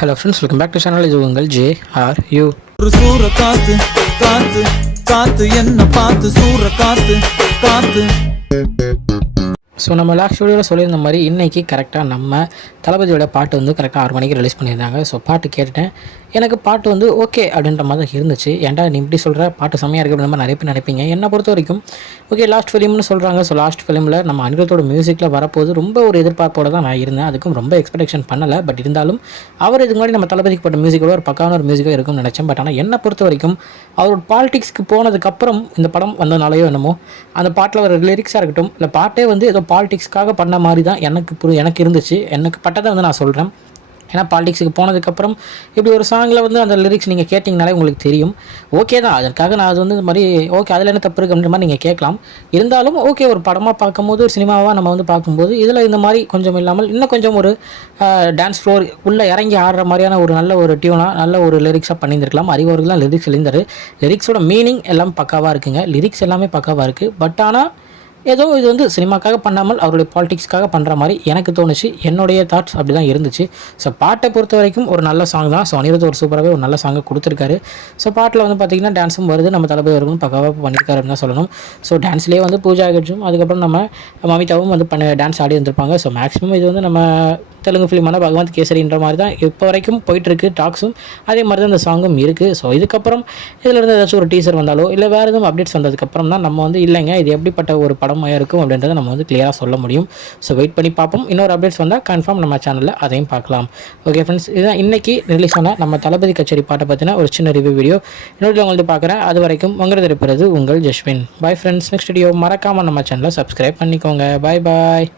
Hello friends, welcome back to channel. இது உங்கள் JRU. ஒரு சூற காத்து காத்து காத்து என்ன பார்த்து சூற காத்து காத்து. ஸோ நம்ம லாஸ்ட் வீடியோவில் சொல்லியிருந்த மாதிரி இன்றைக்கி கரெக்டாக நம்ம தளபதியோட பாட்டு வந்து கரெக்டாக 6 மணிக்கு ரிலீஸ் பண்ணியிருந்தாங்க. ஸோ பாட்டு கேட்டுட்டேன். எனக்கு பாட்டு வந்து ஓகே அப்படின்ற மாதிரி தான் இருந்துச்சு. ஏன்டா நீ இப்படி சொல்கிற, பாட்டு செம்மையாக இருக்குது அப்படின்ற மாதிரி நிறைய பேர் நினைப்பீங்க. என்னை பொறுத்த வரைக்கும் ஓகே, லாஸ்ட் ஃபிலிம்னு சொல்கிறாங்க. ஸோ லாஸ்ட் ஃபிலிமில் நம்ம அனிருத்தோட மியூசிக்கில் வரப்போது ரொம்ப ஒரு எதிர்பார்ப்போடு தான் நான் இருந்தேன். அதுக்கும் ரொம்ப எக்ஸ்பெக்டேஷன் பண்ணலை. பட் இருந்தாலும் அவர் இதுக்கு முன்னாடி நம்ம தளபதிக்கு போட்ட மியூசிக்கோட ஒரு பக்கான ஒரு மியூசிக்காக இருக்கும்னு நினச்சேன். பட் ஆனால் என்னை பொறுத்த வரைக்கும் அவரோட பாலிடிக்ஸ்க்கு போனதுக்கப்புறம் இந்த படம் வந்தனாலேயோ என்னமோ அந்த பாட்டில் ஒரு லிரிக்ஸாக இருக்கட்டும், இல்லை பாட்டே வந்து ஏதோ பாலிடிக்ஸ்க்காக பண்ண மாதிரி தான் எனக்கு இருந்துச்சு. எனக்கு பட்டதை வந்து நான் சொல்கிறேன். ஏன்னா பாலிடிக்ஸுக்கு போனதுக்கப்புறம் இப்படி ஒரு சாங்கில் வந்து அந்த லிரிக்ஸ் நீங்கள் கேட்டிங்கனாலே உங்களுக்கு தெரியும். ஓகே தான், அதற்காக நான் அது வந்து இந்த மாதிரி ஓகே அதில் என்ன தப்பு இருக்குன்ற மாதிரி நீங்கள் கேட்கலாம். இருந்தாலும் ஓகே, ஒரு படமாக பார்க்கும்போது, ஒரு சினிமாவாக நம்ம வந்து பார்க்கும்போது இதில் இந்த மாதிரி கொஞ்சம் இல்லாமல் இன்னும் கொஞ்சம் ஒரு டான்ஸ் ஃப்ளோர் உள்ளே இறங்கி ஆடுற மாதிரியான ஒரு நல்ல ஒரு டியூனாக நல்ல ஒரு லிரிக்ஸாக பண்ணியிருந்திருக்கலாம். அறிவர்கள் தான் லிரிக்ஸ் எழுந்தார். லிரிக்ஸோட மீனிங் எல்லாம் பக்காவாக இருக்குங்க. லிரிக்ஸ் எல்லாமே பக்காவாக இருக்குது. பட் ஆனால் ஏதோ இது வந்து சினிமாக்காக பண்ணாமல் அவருடைய பாலிடிக்ஸ்க்காக பண்ணுற மாதிரி எனக்கு தோணுச்சு. என்னுடைய தாட்ஸ் அப்படி தான் இருந்துச்சு. ஸோ பாட்டை பொறுத்த வரைக்கும் ஒரு நல்ல சாங் தான். ஸோ அனிருத் ஒரு சூப்பராகவே ஒரு நல்ல சாங்கை கொடுத்துருக்காரு. ஸோ பாட்டில் வந்து பார்த்திங்கன்னா டான்ஸும் வருது. நம்ம தளபதி அவர்களும் பக்காவாக பண்ணியிருக்காரு அப்படின்னு தான் சொல்லணும். ஸோ டான்ஸ்லேயே வந்து பூஜா கட்சும் அதுக்கப்புறம் நம்ம மமிதாவும் வந்து டான்ஸ் ஆடி இருந்திருப்பாங்க. ஸோ மேக்ஸிமம் இது வந்து நம்ம தெலுங்கு ஃபிலிமான பகவந்த் கேசரின்ற மாதிரி தான் இப்போ வரைக்கும் போயிட்டுருக்கு டாக்ஸும். அதே மாதிரி தான் இந்த சாங்கும் இருக்குது. ஸோ இதுக்கப்புறம் இதில் இருந்து ஏதாச்சும் ஒரு டீசர் வந்தாலோ இல்லை வேறு எதுவும் அப்டேட்ஸ் வந்ததுக்கப்புறம் தான் நம்ம வந்து இல்லைங்க இது எப்படிப்பட்ட ஒரு படமாக இருக்கும் அப்படின்றத நம்ம வந்து கிளியராக சொல்ல முடியும். ஸோ வெயிட் பண்ணி பார்ப்போம். இன்னொரு அப்டேட்ஸ் வந்தால் கன்ஃபார்ம் நம்ம சேனலில் அதையும் பார்க்கலாம். ஓகே ஃப்ரெண்ட்ஸ், இதுதான் இன்றைக்கி ரிலீஸ் ஆன நம்ம தளபதி கச்சேரி பாட்டை பற்றின ஒரு சின்ன ரிவ்யூ வீடியோ. இன்னொரு உங்களுக்கு பார்க்குறேன். அது வரைக்கும் உங்களை இருப்பது உங்கள் Jaswin. Bye friends. Next video மறக்காமல் நம்ம சேனலை சப்ஸ்கிரைப் பண்ணிக்கோங்க. பாய் பாய்.